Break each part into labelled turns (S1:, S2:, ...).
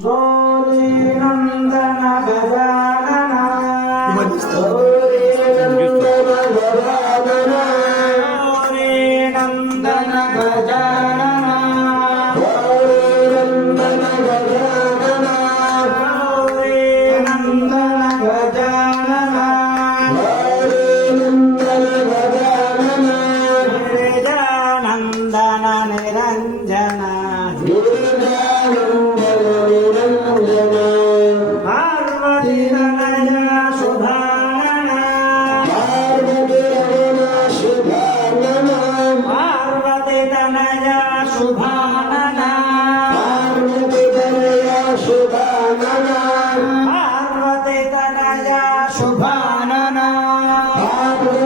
S1: Humanista. Humanista.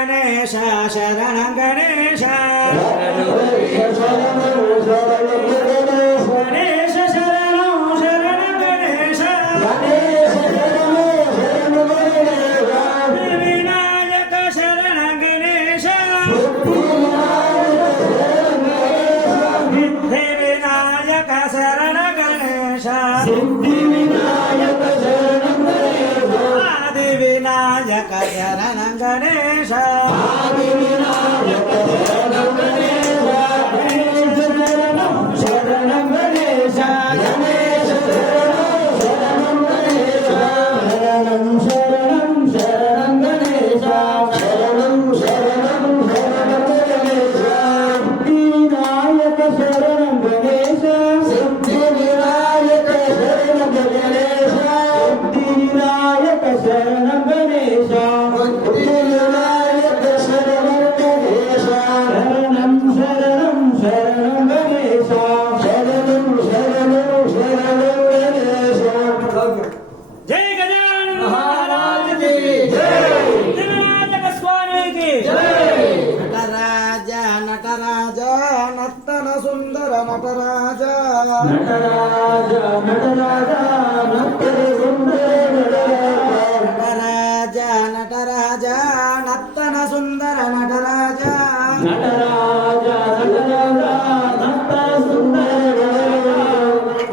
S1: Ganesha. శరణ గణేశ. గణేశ శరణం శరణ గణేశ. వినాయక శరణ గణేశ వినాయక శరణ గణేశ. శరణ గణేశ సుందర నటరాజ నటరాజ నటరాజ నర్తన సుందర నటరాజ.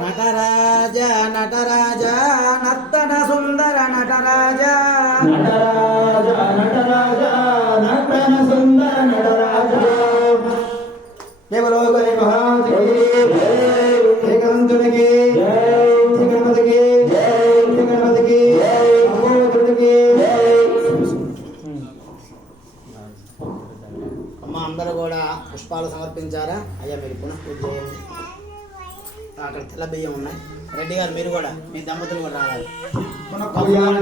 S1: నటరాజ నటరాజ నర్తన సుందర నటరాజ దేవలోకని గణపతికి గణపతికి
S2: అమ్మ అందరూ కూడా పుష్పాలు సమర్పించారా? అయ్యా మీరు పునః పూజ చేయండి. అక్కడ తెల్ల బియ్యం ఉన్నాయి. రెడ్డి గారు మీరు కూడా మీ దంపతులు కూడా రావాలి.
S1: కళ్యాణ